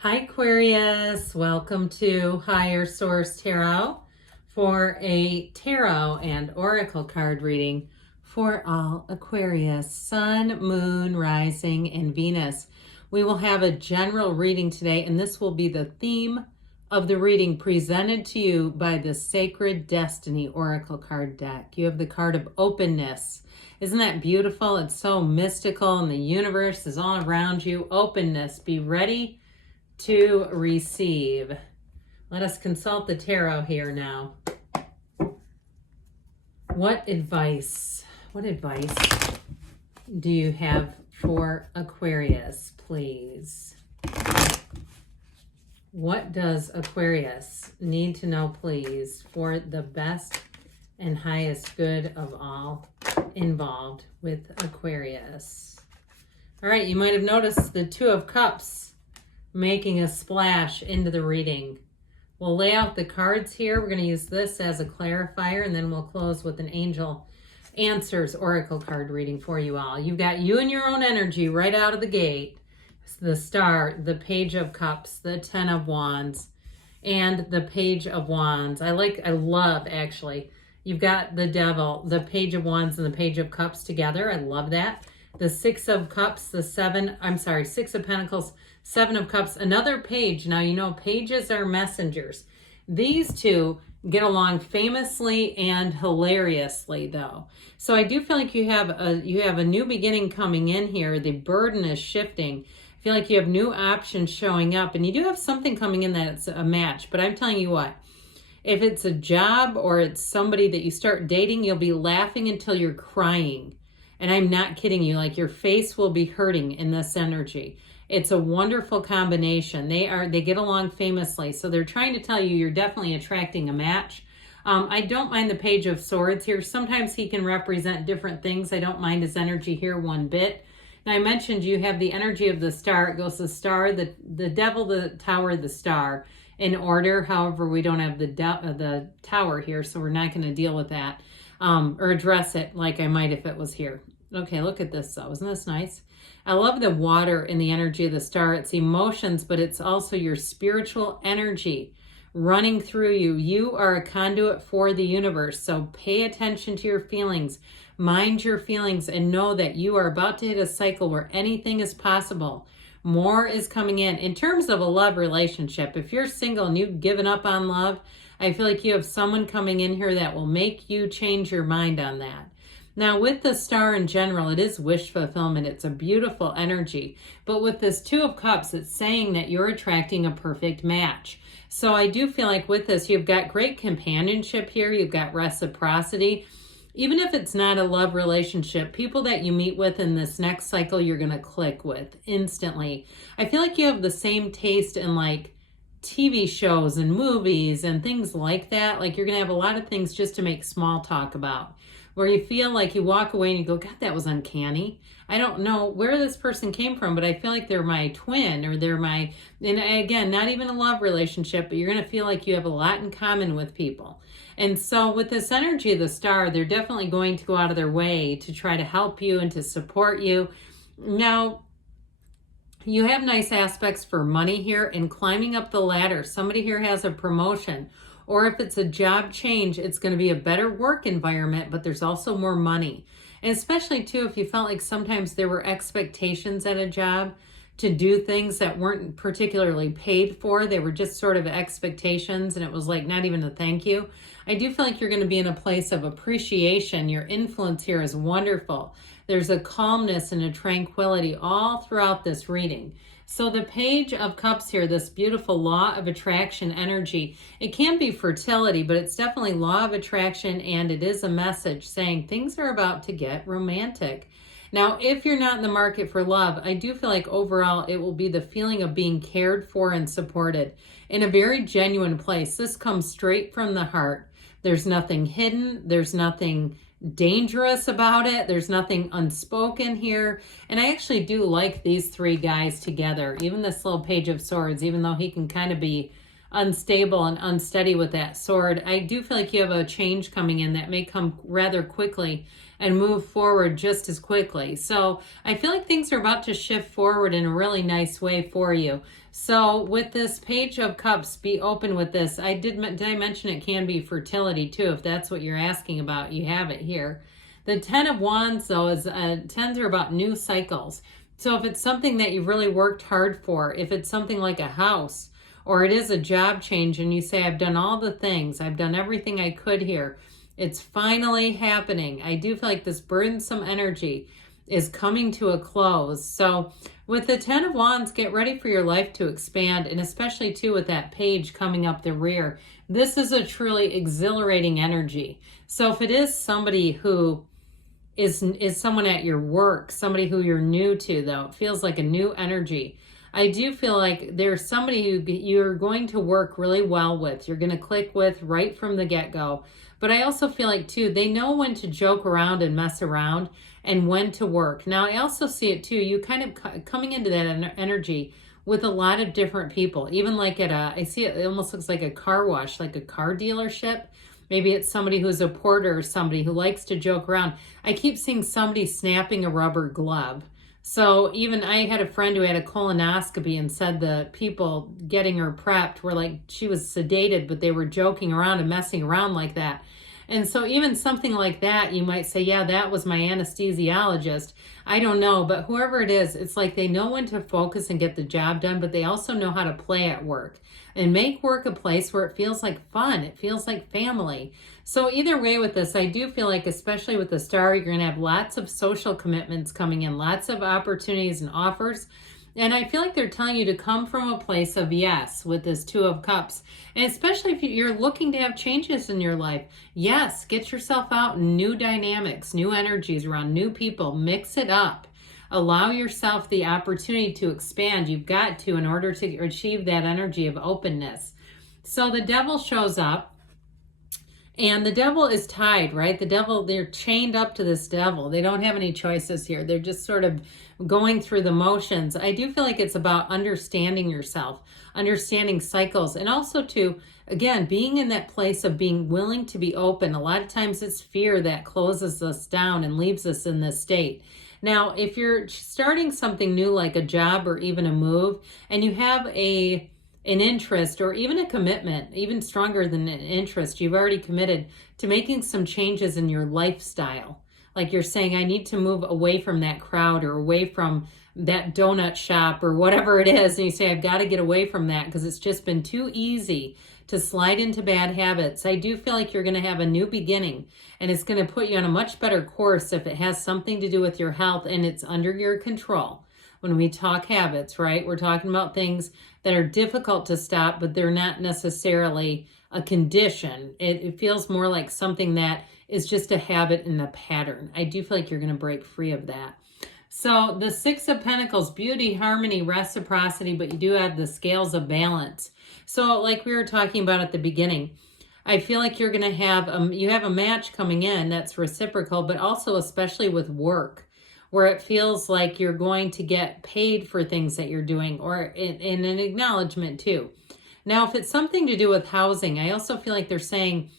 Hi Aquarius, welcome to Higher Source Tarot for a tarot and oracle card reading for all Aquarius, Sun, Moon, Rising, and Venus. We will have a general reading today, and this will be the theme of the reading presented to you by the Sacred Destiny Oracle card deck. You have the card of openness. Isn't that beautiful? It's so mystical, and the universe is all around you. Openness. Be ready to receive. Let us consult the tarot here now. What advice do you have for Aquarius, please? What does Aquarius need to know, please, for the best and highest good of all involved with Aquarius? All right, you might have noticed the Two of Cups making a splash into the reading. We'll lay out the cards here. We're going to use this as a clarifier, and then we'll close with an Angel Answers Oracle card reading for you all. You've got you and your own energy right out of the gate. The Star, the Page of Cups, the Ten of Wands, and the Page of Wands. I love actually. You've got the Devil, the Page of Wands, and the Page of Cups together. I love that. The Six of Cups, Six of Pentacles, Seven of Cups, another page. Now, you know, pages are messengers. These two get along famously and hilariously, though. So I do feel like you have a new beginning coming in here. The burden is shifting. I feel like you have new options showing up, and you do have something coming in that's a match. But I'm telling you what, if it's a job or it's somebody that you start dating, you'll be laughing until you're crying. And I'm not kidding you, like your face will be hurting in this energy. It's a wonderful combination. They get along famously. So they're trying to tell you you're definitely attracting a match. I don't mind the Page of Swords here. Sometimes he can represent different things. I don't mind his energy here one bit. Now I mentioned you have the energy of the Star. It goes the Star, the Devil, the Tower, the Star in order. However, we don't have the Tower here, so we're not going to deal with that. Or address it like I might if it was here. Okay, look at this though. Isn't this nice? I love the water and the energy of the Star. It's emotions, but it's also your spiritual energy running through you. You are a conduit for the universe, so pay attention to your feelings. Mind your feelings and know that you are about to hit a cycle where anything is possible. More is coming in. In terms of a love relationship, if you're single and you've given up on love, I feel like you have someone coming in here that will make you change your mind on that. Now, with the Star in general, it is wish fulfillment. It's a beautiful energy. But with this Two of Cups, it's saying that you're attracting a perfect match. So I do feel like with this, you've got great companionship here. You've got reciprocity. Even if it's not a love relationship, people that you meet with in this next cycle, you're going to click with instantly. I feel like you have the same taste in like TV shows and movies and things like that. Like you're going to have a lot of things just to make small talk about, where you feel like you walk away and you go, God, that was uncanny. I don't know where this person came from, but I feel like they're my twin, or they're my, and again, not even a love relationship, but you're going to feel like you have a lot in common with people. And so with this energy of the Star, they're definitely going to go out of their way to try to help you and to support you. Now, you have nice aspects for money here and climbing up the ladder. Somebody here has a promotion, or if it's a job change, it's going to be a better work environment, but there's also more money. And especially too, if you felt like sometimes there were expectations at a job to do things that weren't particularly paid for. They were just sort of expectations, and it was like not even a thank you. I do feel like you're going to be in a place of appreciation. Your influence here is wonderful. There's a calmness and a tranquility all throughout this reading. So the Page of Cups here, this beautiful law of attraction energy, it can be fertility, but it's definitely law of attraction, and it is a message saying things are about to get romantic. Now, if you're not in the market for love, I do feel like overall it will be the feeling of being cared for and supported in a very genuine place. This comes straight from the heart. There's nothing hidden. There's nothing dangerous about it. There's nothing unspoken here. And I actually do like these three guys together. Even this little Page of Swords, even though he can kind of be unstable and unsteady with that sword. I do feel like you have a change coming in that may come rather quickly and move forward just as quickly. So I feel like things are about to shift forward in a really nice way for you. So with this Page of Cups, be open with this. Did I mention it can be fertility too? If that's what you're asking about, you have it here. The 10 of Wands, though, is 10s are about new cycles. So if it's something that you've really worked hard for, if it's something like a house, or it is a job change and you say, I've done all the things, I've done everything I could here, it's finally happening. I do feel like this burdensome energy is coming to a close. So with the 10 of Wands, get ready for your life to expand, and especially too with that page coming up the rear. This is a truly exhilarating energy. So if it is somebody who is someone at your work, somebody who you're new to, though, it feels like a new energy. I do feel like there's somebody who you're going to work really well with. You're going to click with right from the get-go. But I also feel like, too, they know when to joke around and mess around and when to work. Now, I also see it, too, you kind of coming into that energy with a lot of different people. Even like I see it almost looks like a car wash, like a car dealership. Maybe it's somebody who's a porter or somebody who likes to joke around. I keep seeing somebody snapping a rubber glove. So even I had a friend who had a colonoscopy and said the people getting her prepped were like, she was sedated, but they were joking around and messing around like that. And so even something like that, you might say, yeah, that was my anesthesiologist. I don't know, but whoever it is, it's like they know when to focus and get the job done, but they also know how to play at work and make work a place where it feels like fun. It feels like family. So either way with this, I do feel like, especially with the star, you're going to have lots of social commitments coming in, lots of opportunities and offers. And I feel like they're telling you to come from a place of yes with this 2 of Cups. And especially if you're looking to have changes in your life, yes, get yourself out in new dynamics, new energies around new people, mix it up. Allow yourself the opportunity to expand. You've got to in order to achieve that energy of openness. So the Devil shows up. And the Devil is tied, right? The Devil, they're chained up to this Devil. They don't have any choices here. They're just sort of going through the motions. I do feel like it's about understanding yourself, understanding cycles, and also to, again, being in that place of being willing to be open. A lot of times it's fear that closes us down and leaves us in this state. Now, if you're starting something new like a job or even a move, and you have an interest or even a commitment, even stronger than an interest, you've already committed to making some changes in your lifestyle. Like you're saying, I need to move away from that crowd or away from that donut shop or whatever it is. And you say, I've got to get away from that because it's just been too easy to slide into bad habits. I do feel like you're going to have a new beginning, and it's going to put you on a much better course if it has something to do with your health and it's under your control. When we talk habits, right, we're talking about things that are difficult to stop, but they're not necessarily a condition. It feels more like something that is just a habit and a pattern. I do feel like you're going to break free of that. So the 6 of Pentacles, beauty, harmony, reciprocity, but you do have the scales of balance. So like we were talking about at the beginning, I feel like you're going to have, you have a match coming in that's reciprocal, but also especially with work, where it feels like you're going to get paid for things that you're doing, or in an acknowledgement too. Now, if it's something to do with housing, I also feel like they're saying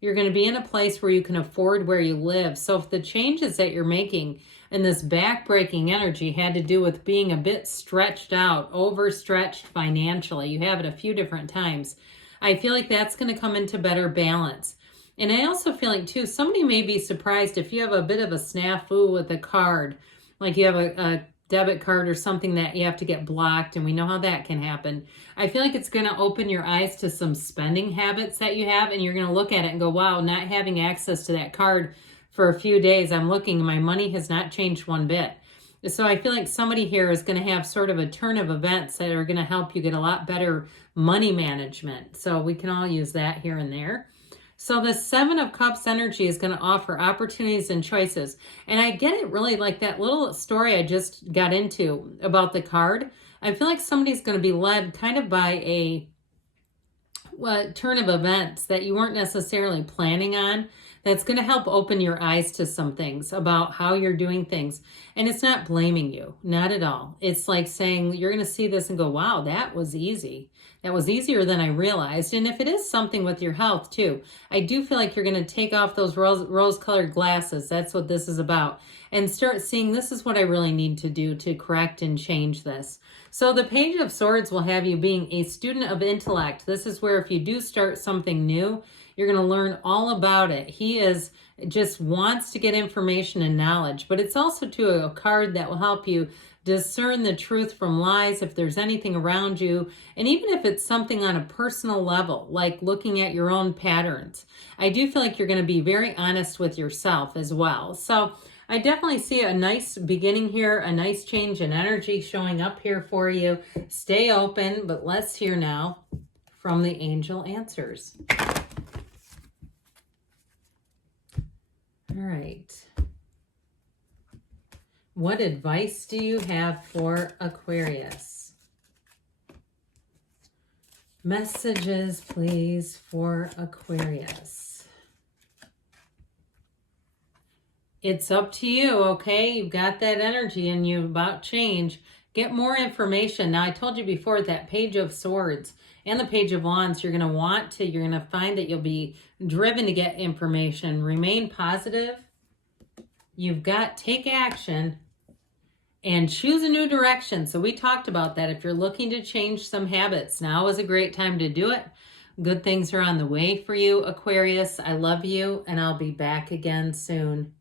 you're going to be in a place where you can afford where you live. So if the changes that you're making and this back-breaking energy had to do with being a bit stretched out, overstretched financially, you have it a few different times, I feel like that's going to come into better balance. And I also feel like, too, somebody may be surprised if you have a bit of a snafu with a card, like you have a debit card or something that you have to get blocked, and we know how that can happen. I feel like it's going to open your eyes to some spending habits that you have, and you're going to look at it and go, wow, not having access to that card for a few days, I'm looking, my money has not changed one bit. So I feel like somebody here is going to have sort of a turn of events that are going to help you get a lot better money management. So we can all use that here and there. So the 7 of Cups energy is going to offer opportunities and choices. And I get it really like that little story I just got into about the card. I feel like somebody's going to be led kind of by a turn of events that you weren't necessarily planning on. that's going to help open your eyes to some things about how you're doing things. And it's not blaming you, not at all. It's like saying you're going to see this and go, wow, that was easy. That was easier than I realized. And if it is something with your health too, I do feel like you're going to take off those rose-colored glasses. That's what this is about. And start seeing this is what I really need to do to correct and change this. So the Page of Swords will have you being a student of intellect. This is where if you do start something new, you're going to learn all about it. He just wants to get information and knowledge, but it's also too a card that will help you discern the truth from lies if there's anything around you. And even if it's something on a personal level, like looking at your own patterns, I do feel like you're going to be very honest with yourself as well. So I definitely see a nice beginning here, a nice change in energy showing up here for you. Stay open, but let's hear now from the angel answers. All right. What advice do you have for Aquarius? Messages, please, for Aquarius. It's up to you, okay? You've got that energy in you about change. Get more information. Now, I told you before that Page of Swords and the Page of Wands, you're going to find that you'll be driven to get information. Remain positive. Take action and choose a new direction. So we talked about that. If you're looking to change some habits, now is a great time to do it. Good things are on the way for you, Aquarius. I love you, and I'll be back again soon.